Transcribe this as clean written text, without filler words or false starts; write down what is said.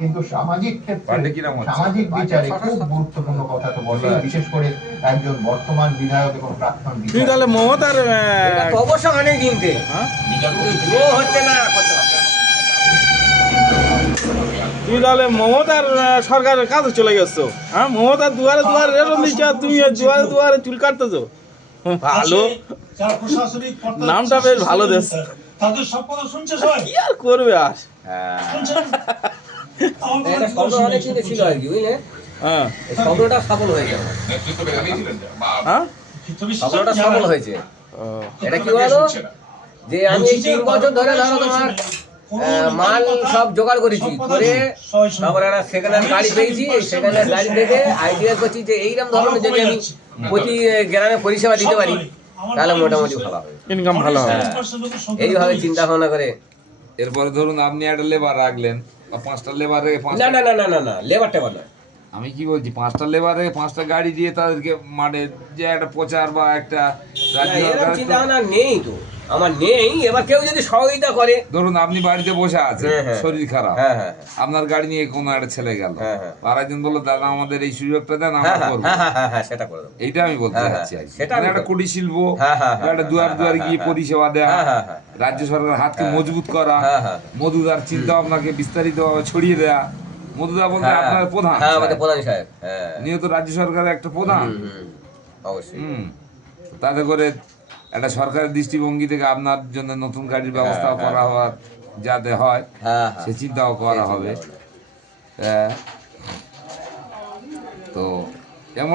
কিন্তু সামাজিক ক্ষেত্রে সামাজিক বিচারে খুব গুরুত্বপূর্ণ কথা তো বটেই, বিশেষ করে একজন বর্তমান বিধায়ক এবং প্রাক্তন তুই তাহলে মমতার অবশ্য অনেক কিনতে হচ্ছে না। তুই তাহলে মমতার সরকারের কাছে চলে গেছো। হ্যাঁ, মমতার দুয়ারে দুয়ারে রেশন দিচ্ছ, তুমি দুয়ারে দুয়ারে চুল কাটতেছো। ভালো, নামটা বেশ ভালো দেশ। তাদের সব কথা শুনছে সবাই, কি আর করবে আর। অনেক কিন্তু ছিল আর কি, বুঝলে? হ্যাঁ, স্বপ্নটা সফল হয়েছে। হ্যাঁ, স্বপ্নটা সফল হয়েছে। এটা কি বলো যে আমি এই 3 বছর ধরে ধরো তোমার মাল সব জোগাড় করেছি করে, তারপরে একটা সেকেন্ড হ্যান্ড গাড়ি পেয়েছি। এই সেকেন্ড হ্যান্ড গাড়ি থেকে আইডিয়া করছি যে এইরকম ধরনের যদি আমি প্রতি গ্রামে পরিষেবা দিতে পারি তাহলে মোটামুটি ভালো হবে, ইনকাম ভালো হবে। এইভাবে চিন্তা ভাবনা করে। এরপরে ধরুন আপনি একটা লেবার রাখলেন বা 5টা লেবার রেখে না না না না না না, লেবার টেবার না। আমি কি বলছি, 5টা লেবার রেখে 5টা গাড়ি দিয়ে তাদেরকে মানে যে একটা প্রচার বা একটা রাজ্য সরকারের চিন্তা ভাবনা নেই তো আমার, নেই। এবার কেউ যদি সহযোগিতা করে, ধরুন আপনি বাড়িতে বসে আছেন, শরীর খারাপ, আপনার গাড়ি নিয়ে কোনো একটা ছেলে গেল, আর একজন বললো দাদা আমাদের এই সুযোগটা দেন, আমরা করবো, সেটা করে দেবো। এইটা আমি বলতে চাচ্ছি। সেটা মানে একটা কুটির শিল্প, একটা দুয়ার দুয়ার গিয়ে পরিষেবা দেওয়া, রাজ্য সরকারের হাতকে মজবুত করা, মধুদার চিন্তা ভাবনাকে বিস্তারিতভাবে ছড়িয়ে দেওয়া। মধুদা বলতে আপনার প্রধান, আমাদের প্রধান সাহেব, নিহত রাজ্য সরকারের একটা প্রধান। অবশ্যই। তাতে করে একটা সরকারের দৃষ্টিভঙ্গি থেকে আপনার জন্য নতুন গাড়ির ব্যবস্থাও করা হওয়ার যাতে হয় সে চিন্তাও করা হবে। তো